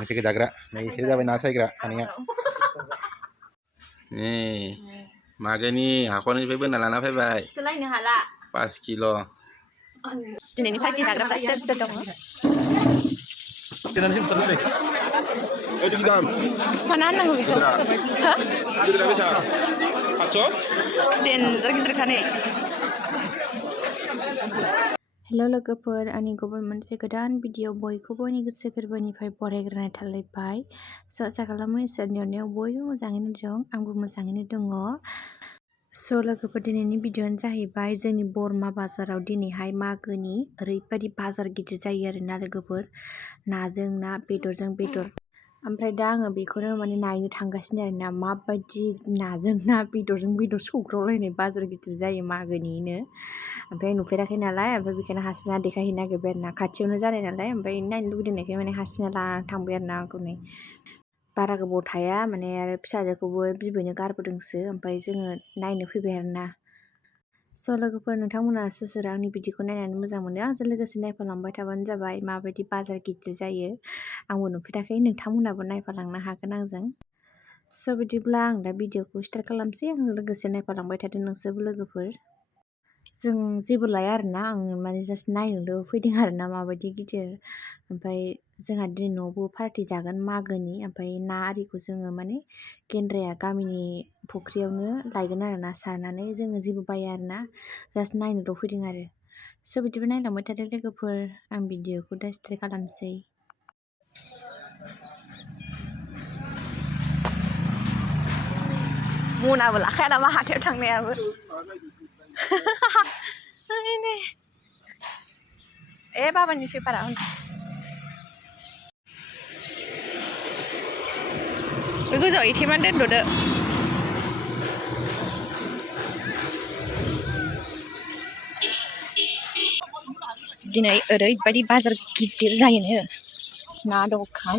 masih kejagra nih sih tapi nasi kira aninya nih magani hakonnya febe nalana febe selain hala 5 kilo ini pakai jagra pasir sedang kita nasi betul deh itu kita mana nang gitu hah itu bisa pacot dan register kan Hello लोगोफोर आंनि गुबुन मोनसे गोदान video बयखौबो आंनि गोसो गोरबोनिफ्राय बरायग्रोनाय थालायबाय स' आसा खालामो इसोरनि अननायाव बयबो मोजाङैनो दं आंबो मोजाङैनो दङ स' लोगोफोर दिनैनि भिडिअ'आनो जाहैबाय जोंनि बरमा बाजाराव दिनैहाय मागोनि ओरैबायदि बाजार गिदिर जायो आरोना लोगोफोर नाजों ना बेदरजों बेदर ओमफ्राय दा आङो बेखौनो माने नायनो थांगासिनो आरोना माबायदि नाजों ना बेदरजों बेदर सौग्रावलायनाय बाजार गिदिर जायो मागोनिनो ओमफ्राय नुफेराखै नालाय ओमफ्राय बेखायनो हासबेन्डआ देखायहैनो नागिरबाय आरोना खाथियावनो जानाय नालाय ओमफ्राय नायनो लुगैनायखाय माने हासबेन्डआ लानानै थांबाय आरोना आंखौ नै बारा गोबाव थाया माने आरो फिसाजोखौबो बिबैनो गारबोदोंसो ओमफ्राय जोङो नायनो फैबाय आरोना स' लोगोफोर नोंथांमोना सोर आंनि भिडिअखौ नायनानै मोजां मोनो आंजों लोगोसे नायफालांबाय थाबानो जाबाय माबायदि बाजार गिदिर जायो आंबो नुफेराखै नोंथांमोनाबो नायफालांनो हागोन आंजों स' बिदिब्ला आं दा भिडिअखौ स्टार्ट खालामसै आंजों लोगोसे नायफालांबाय थादों नोंसोरबो लोगोफोर जों जेबो लाया आरोना आं माने जास्ट नायनोल' फैदों आरोना माबायदि गिदिर ओमफ्राय जोंहा दिनै न'आवबो पार्टि जागोन मागोनि ओमफ्राय ना आरिखौ जोङो माने गेन्द्राया गामिनि फुख्रियावनो लायगोन आरोना सारनानै जोङो जेबो बाया आरोना जास्ट नायनोल' फैदों आरो स' बिदिबो नायलांबाय थादों लोगोफोर आं भिडिअखौ दा स्टार्ट खालामसै मनाबो लाखाया नामा हाथायाव थांनायाबो ए बाबानि पेपारा बे गोजौआव एथेमानो दोनथ'दो दिनै ओरैबायदि बाजार गिदिर जायोनो ना दखान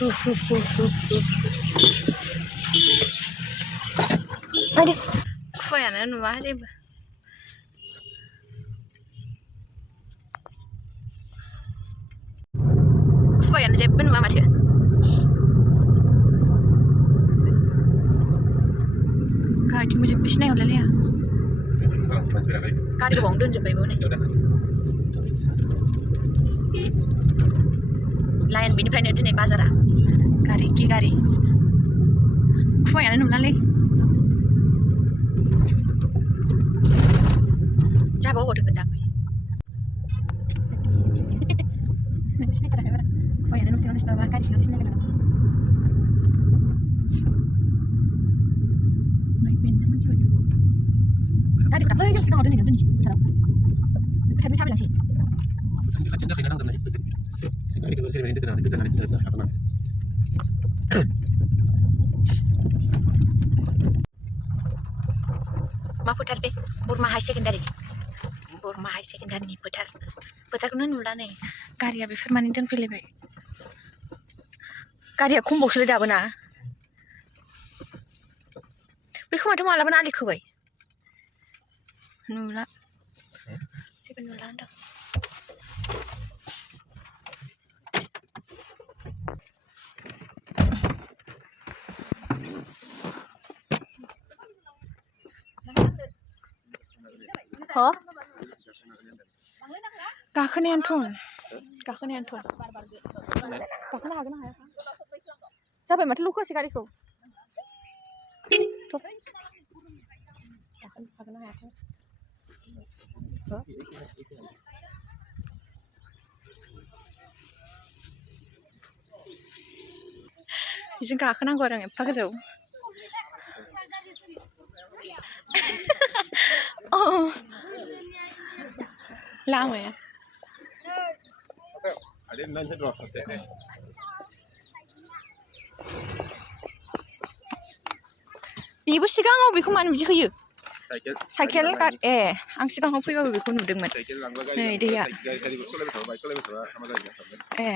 Aduh, kuayaनो नुवा जेबो kuayaनो जेबो नुवा माथो गारिखौ जेबो सिनायहरलायलाया गारि गोबां दोनजोब्बायबो नै लाइन बेनिफ्रायनो दिनै बाजारा गारि कि गारि खुवायानो नुलालै जाबाव हरदोंदां सिनायथाराखै बारा खुवायानो न' सिङावनो माबा गारि सिङावनो सिनायगोन नामा गारिखौ दाख्लै जों सिगाङाव दोनहैदों दिनैसो फोथाराव फोथारनिफ्राय थाबायलांसै मा फोथार बे बरमा हाई सेकेन्डारिनि फोथारखौनो नुला नै गारिया बेफोर माने दोनफैलायबाय गारिया खमबावसोलै दाबो ना बेखौ माथो मालाबानो आलि खोबाय नुला जेबो नुला होनदों हो गाखोनायानोथ' गाखोनो हागोन ना हाया जाबाय माथो लुखोसै गारिखौ गाखोनो हागोन ना हायाथाय बिजों गाखोनांगौ आरो आं एफा गोजौ लामाया बेबो सिगाङाव बेखौ मानो बिदि होयो साइकेल साइकेल ए आं सिगाङाव फैबाबो बेखौ नुदोंमोन नै दैया ए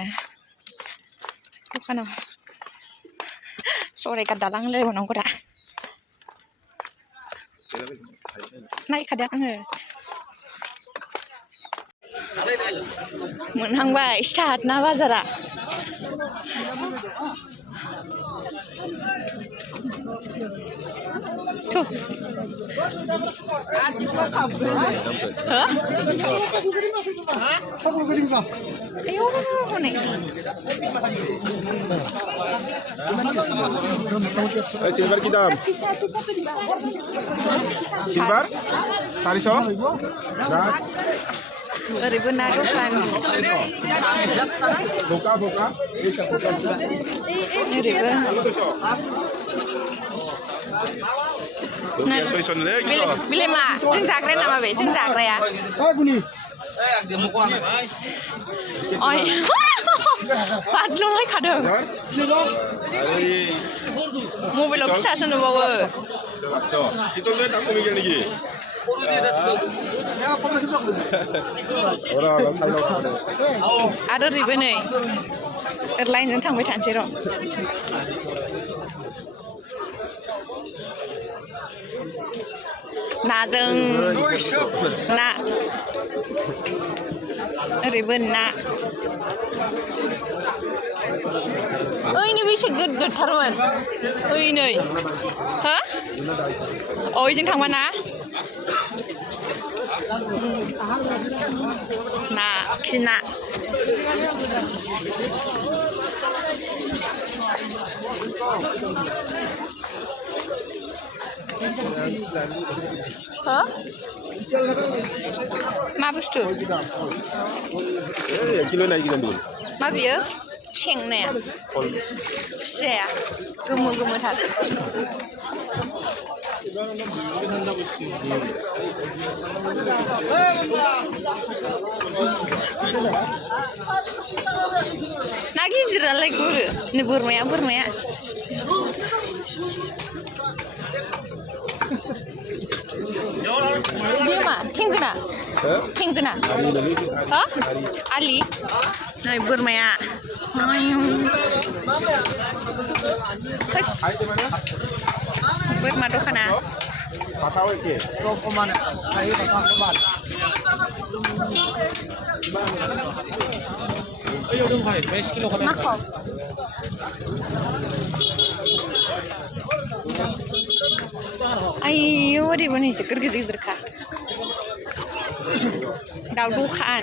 दखानाव सरायघाट दालां रायबावनांगौ दा नायखादों आङो मोनहांबाय स्टार्ट ना बाजारा थु आयौ हनै silver কি দাম silver 400 না ओरैबो ना दखान বোকা বোকা ओरैबो Rupiah soy le gitu. Beli mak, जों जाग्राया नामा बे जों जाग्राया अय बादलुंलाय खादों मबाइलाव फिसासो नुबावो Citolnya tak pengen lagi. Orang आरो ओरैबो नै एयारलाइनजों थांबाय थानोसै र' नाजों ना ओरैबो ना ओइनै बेसे गोदोथारमोन ओइनै हो ओइजों थांबा ना ना खि ना हो मा बुस्थु kilo naik gitu dulu. मा बियो सेंनाया खुसियाया गोमो गोमोथार ना गिदिरालाय गुरो नै बोरमाया dia mak tingkena ha ali नै बोरमाया बोरमा दखाना Patau itu. Makau. Ayo, oरैबो नै जोबोर गिदिर-गिदिरखा दाउ दखान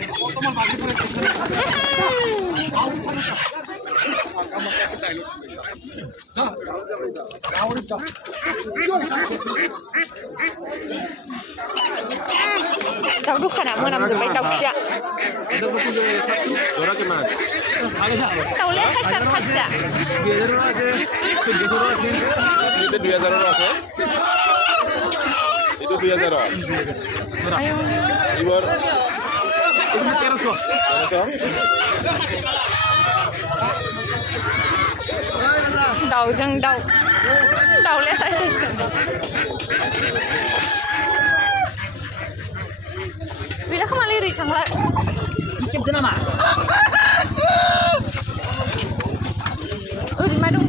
दाउ दखाना मोनामजोब्बाय दाउखिया दाउलाया साइसथार खासिया Itu 2000 আছে itu 2000 ayo Ibor 1300 दाउजों दाउ दाउलाया साइसथार bila kemana lirik cangla Ikan nama di mana dong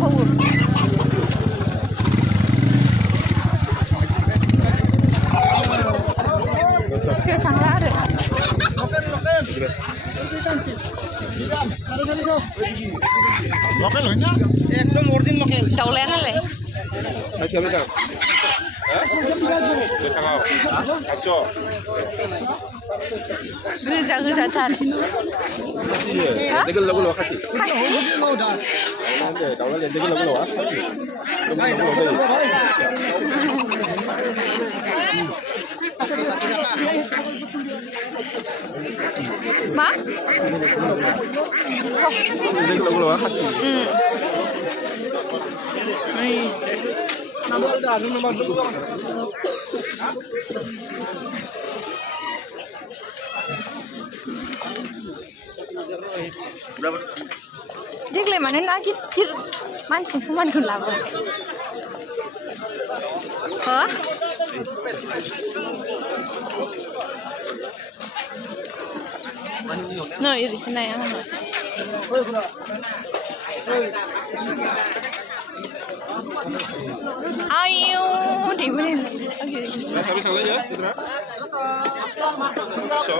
Dia cangla ada local হয় না একদম original local daulaya nale Masih ada kan? Kacau. Geja-gejatar Iya. Degel lagu lo kasih. kasih mau dah Ada, tahu lah degel lagu lo ah. ma Degel lagu lo kasih. nomor dah nomor Deglek mana nak gidir mancing kemana labu Hah? No, iri sini ya mana? Ayo, di mana? Habis salah ya, Putra? So?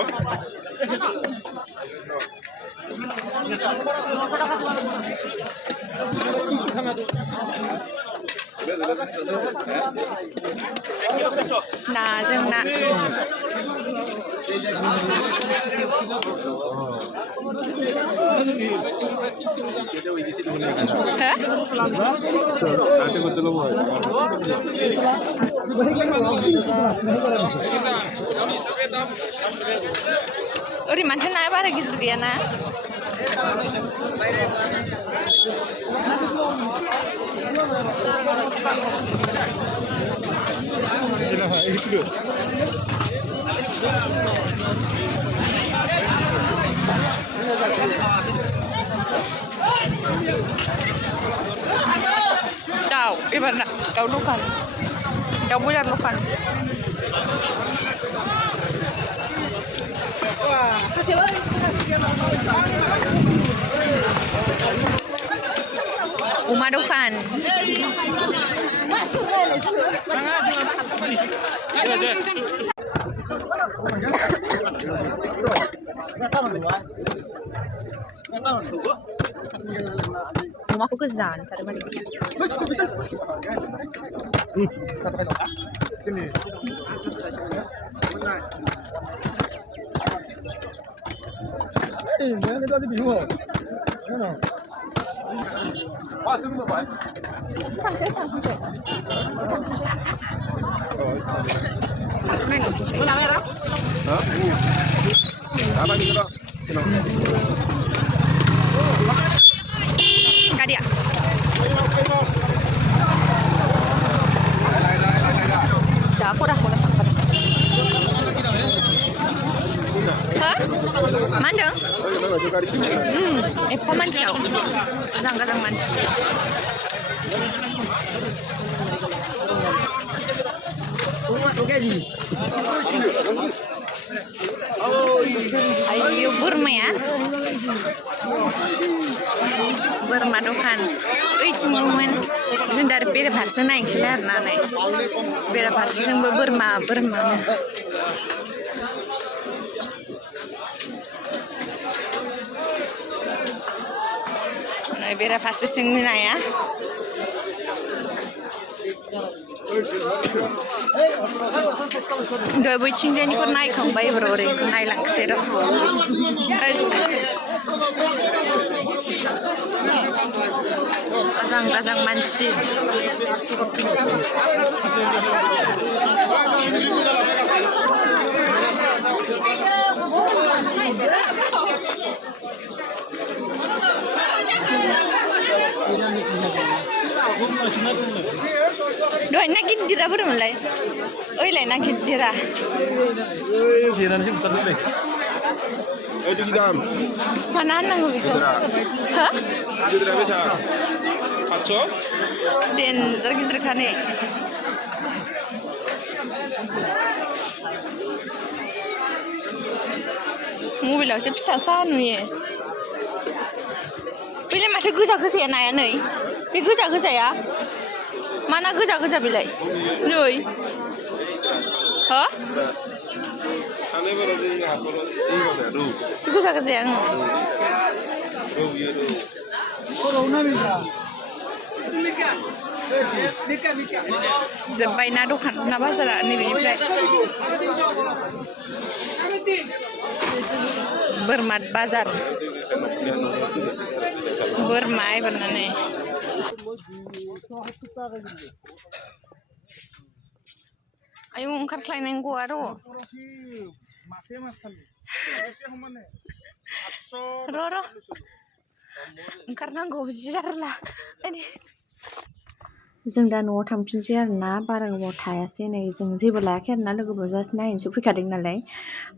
Nah, जोंना ओरै माथो ना बारा गिदिर गैयाना daw ebar daw dukkan daw buyar dukkan Uma dukkan Uma aku kezan pada balik Sini. Ini tadi bingung. Mana? Pas dulu Pak. Kan saya. Mana merah? Hah? Apa ni kau? Kadia siapa dah aku Hah? Mandang? Pemancau. Kazang mancau. Ayo Burma ya. Burma dukkan. Cingguman. जों दा बेराफारसे नायनोसैलाय आरोना नै बेराफारसेजोंबो बोरमा नै बेराफारसेजोंनि नाया दहाय बैथिंजायनिखौ नायखांबाय एबार ओरैखौ नायलांसै र' गाजां मानसि doi na गिदिरा बोरैमोनलाय ओइलाय ना गिदिरा Girannya sih bentar dulu deh. Itu gidam. mana होनांगौ बेखौ ha Gidra bisa. Atso? देन्जार गिदिरखा नै मबाइलावसो फिसासा नुयो बेलाय माथो गोजा नाया नै बे गोजाया mana गोजा बेलाय नै हो Ane berarti enggak kalau ini enggak ada. गोजा जोब्बाय ना दखान ना बाजारा नैबेनिफ्राय बोरमा बाजार बोरमा एबारनानै आयौ ओंखारख्लायनांगौ आरो र' ओंखारनांगौ जि जारला जों दा न'आव थांफिनसै आरोना बारा गोबाव थायासै नै जों जेबो लायाखै आरोना लोगोफोर जास्ट नायनोसो फैखादों नालाय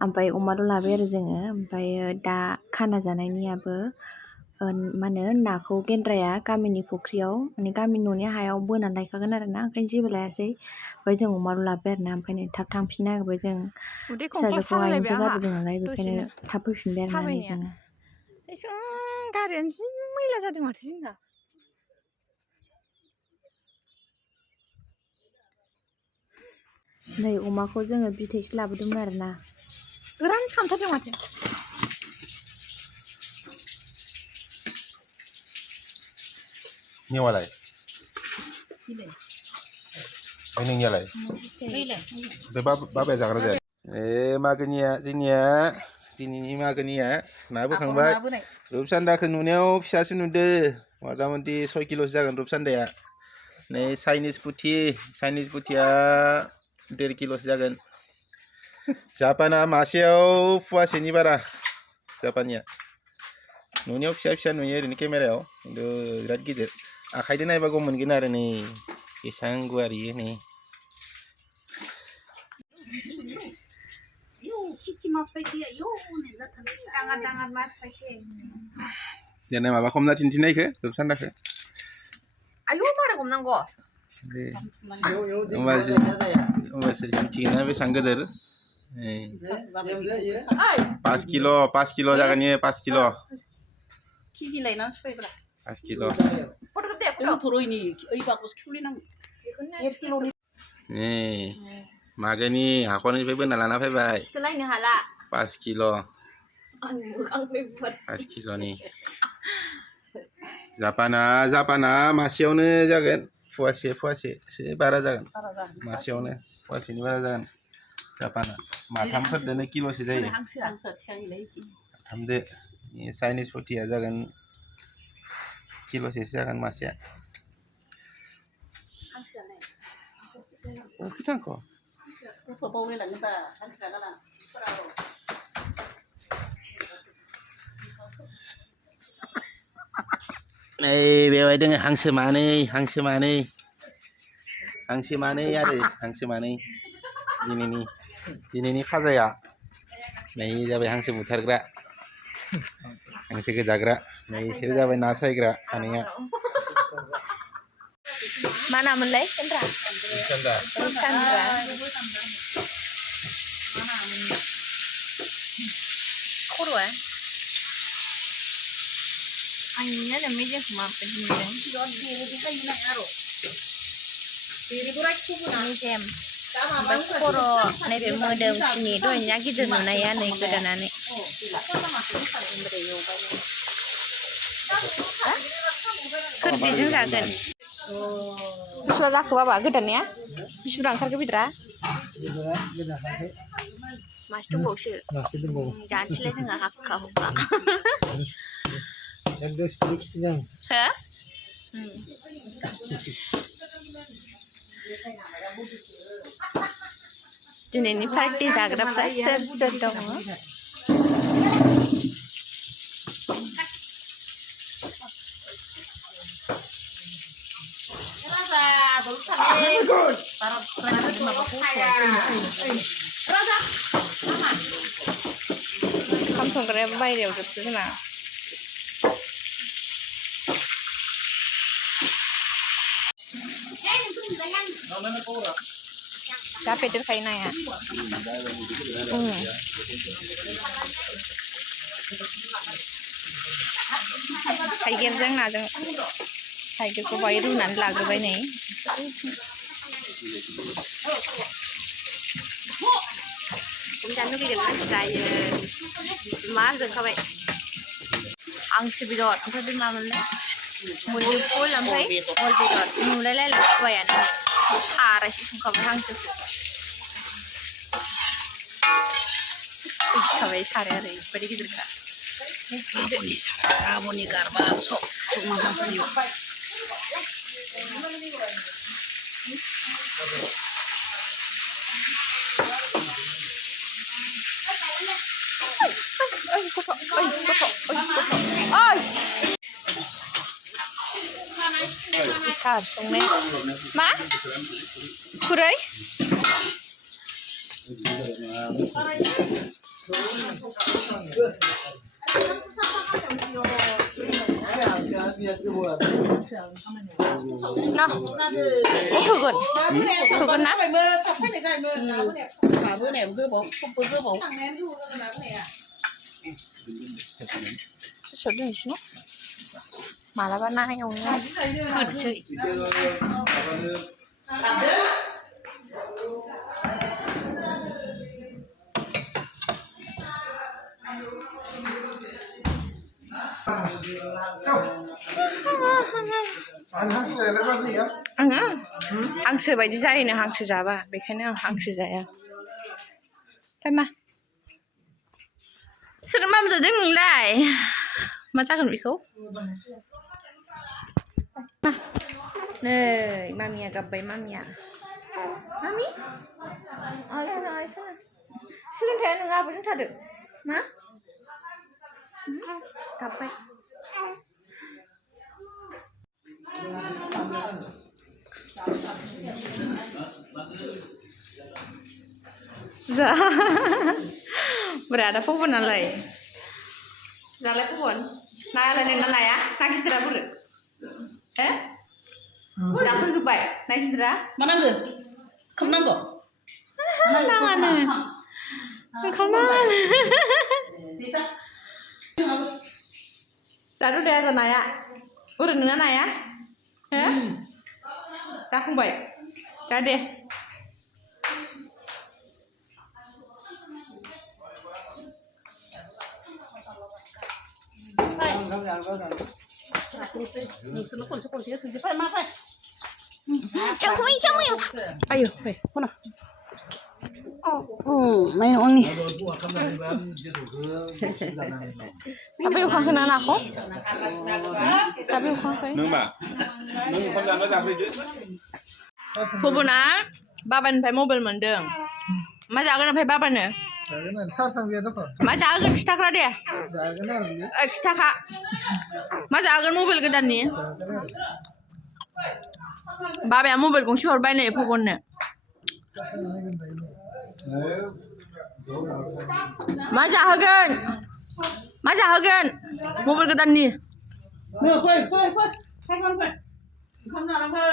ओमफ्राय अमाल' लाबाय आरो जोङो ओमफ्राय दा खाना जानायनियाबो मा होनो नाखौ गेन्द्राया गामिनि फुख्रियाव माने गामिनि न'नि हायाव बोनानै लायखागोन आरो ना ओंखायनो जेबो लायासै ओमफ्राय जों अमाल' लाबोबाय आरो ना ओमफ्राय नै थाब थांफिननो नागिरबाय जों फिसाजोखौ आइंसो गारबोदों नालाय बेखायनो थाब फैफिनबाय आरो ना नै जोङो गारियानो जि मैला जादों माथो जोंना नै अमाखौ जोङो बिथैसो लाबोदोंमोन आरो ना गोरान खामथारदों माथो निवालाय नोंनियालाय बे बाबाया जाग्रा जाया मागोनिया जोंनिया दिनैनि मागोनिया ना बोखांबाय रुपसान्दाखौ नुनायाव फिसासो नुदो मथा मथि 6 किल'सो जागोन रुपसान्दाया नै चाइनिस पुथिया 1.5 किल'सो जागोन जापाना मासेयाव फवासेनि बारा जापानिया नुनायाव फिसा नुयो ओरैनो केमेरायाव खिन्थु बिराद गिदिर आखाइजों नायबा गम मोनगोन आरो नै बेसेबां गुवार इयो नै जेने माबा हमना दिन्थिनाय इखो रुपसान्दाखो आयौ मारै हमनांगौ होमबासो मिथिगोन ना बेसेबां गिदिर 5 किल' जागोन इयो 5 किल' केजि लायनानै सुफैब्रा 5 किल' नै मागोनि हाखरनिफ्राय बोना लाना फैबाय 5 किल' 5 किल'नि जापाना मासेयावनो जागोन फवासे एसे बारा जागोन मासेयावनो फवासेनि बारा जागोन जापाना माथामफोरदोनो किल'सो जायो माथामदो चाइनिस पुथिया जागोन किल'सेसो जागोन मासेया अखिथांख' नै बेवहाय दोङो हांसो मानै आरो हांसो मानै दिनैनि खाजाया नै जाबाय हांसो बुथारग्रा हांसो गोदाग्रा नै इसोर जाबाय ना सायग्रा सानैया मा नामोनलाय केन्द्रा रुपसान्दा खर'आ आंनिया मेजेमखौ माबायदि नुदों मेजेम ओमफ्राय खर' नैबे मोदोमखिनि दहायनिया गिदिर नुनाया नै गोदानानै खोरदैजों जागोन बेसेबां जाखो बाबा गोदानाया बेसेबां ओंखारखो बेदरा मासे दंबावोसो जानोसैलाय जोङो हाखा हुखा हो दिनैनि पार्टि जाग्राफ्रा सोर दङ ओंखाम संग्रायाबो बायहेरायाव जोबसो जोंना जाफेरदेरखायो नाया थाइगिरजों नाजों थाइगिरखौ बाहाय रुनानै लाग्रोबाय नै जानो लुगैदों मानसिफ्रा मा जोंखाबाय हांसो बेदर ओमफ्राय बे मामोनलाय मुदुफुल ओमफ्राय अल बेदर नुलायलायला खुवायानो सारायसो संखाबाय हांसोखौ फैखाबाय साराया ओरैबायदि गिदिरखा राबननि गारबा sok masak video मा खुरै เนาะโอ้ถูกกันถูกกันนะ bữa này bữa bố bữa bố สดเลยสิเนาะมาแล้วก็น่าเอาเนาะขึ้นเฉยहांसो बायदि जायोनो हांसो जाबा बेखायनो आं हांसो जाया फाय मा सोर मा जादों नोंलाय मा जागोन बेखौ नै मामिया गाबबाय मामिया मामि सोलोंथाया नोङो आबोजों थादों मा गाबबाय जा berada फबन नालाय जालाय फबन नायालाय नोंना नाया ना गिदिरा बोरो हे जाखांजोब्बाय ना गिदिरा मा नांगौ ओंखाम नांगौ नाङानो ओंखाम नाङानो जादु दे जानाया बोरो नोंना नाया हे जाखांबाय जा दे nोंसोरनो खनसे थोंसै फै मा फै ayo fai mana main on nih tapi ukang kena aku tapi ukang fai nung ma nungคนจันก็จับไปจื้อ Bubuna babaनिफ्राय मबाइल मोनदों मा जागोन ओमफ्राय बाबानो मा जागोन खिथाख्रा दे खिथाखा मा जागोन मबाइल गोदाननि बाबाया मबाइल गंसे हरबाय नै फबननो मा जाहोगोन मबाइल गोदाननि fै fै fै fै con fै con nào fै